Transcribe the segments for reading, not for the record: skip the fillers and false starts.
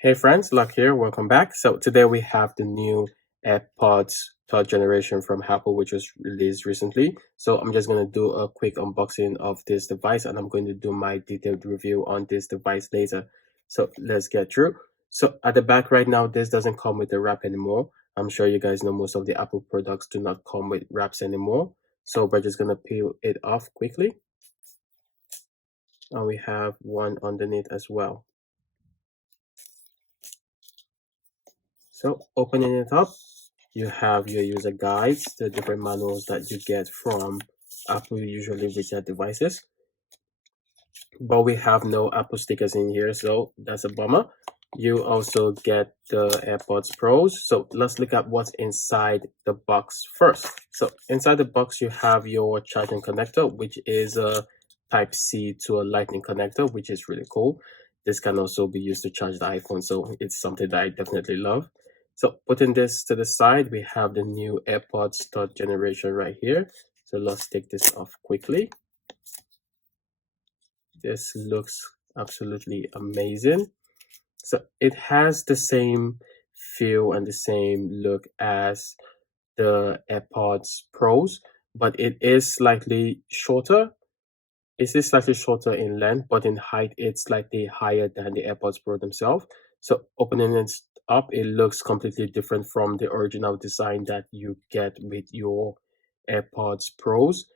Hey friends, Luck here. Welcome back. So today we have the new AirPods third generation from Apple, which was released recently. So I'm just going to do a quick unboxing of this device and I'm going to do my detailed review on this device later. So let's get through. So at the back right now, this doesn't come with a wrap anymore. I'm sure you guys know most of the Apple products do not come with wraps anymore. So we're just going to peel it off quickly. And we have one underneath as well. So opening it up, you have your user guides, the different manuals that you get from Apple usually with their devices. But we have no Apple stickers in here, so that's a bummer. You also get the AirPods Pros. So let's look at what's inside the box first. So inside the box, you have your charging connector, which is a Type-C to a Lightning connector, which is really cool. This can also be used to charge the iPhone, so it's something that I definitely love. So putting this to the side, we have the new AirPods third generation right here. So let's take this off quickly. This looks absolutely amazing. So it has the same feel and the same look as the AirPods Pros, but it is slightly shorter. It is slightly shorter in length, but in height, it's slightly higher than the AirPods Pro themselves. So opening it up, it looks completely different from the original design that you get with your AirPods Pros.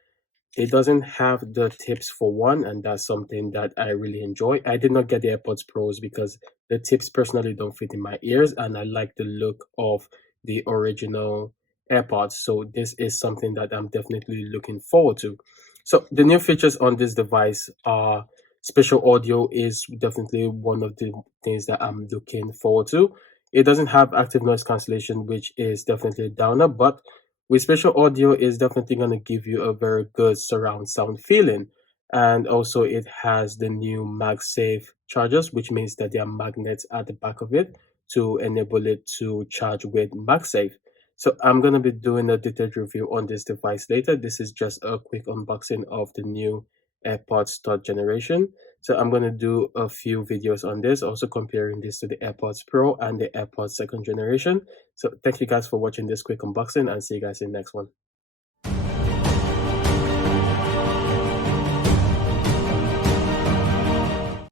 It doesn't have the tips for one, and that's something that I really enjoy. I did not get the AirPods Pros because the tips personally don't fit in my ears, and I like the look of the original AirPods. So this is something that I'm definitely looking forward to. So the new features on this device are spatial audio is definitely one of the things that I'm looking forward to. It doesn't have active noise cancellation, which is definitely a downer, but with spatial audio is definitely going to give you a very good surround sound feeling. And also it has the new Magsafe Chargers, which means that there are magnets at the back of it to enable it to charge with Magsafe. So I'm going to be doing a detailed review on this device later. This is just a quick unboxing of the new AirPods third generation. So I'm going to do a few videos on this, also comparing this to the AirPods Pro and the AirPods second generation. So thank you guys for watching this quick unboxing and see you guys in the next one.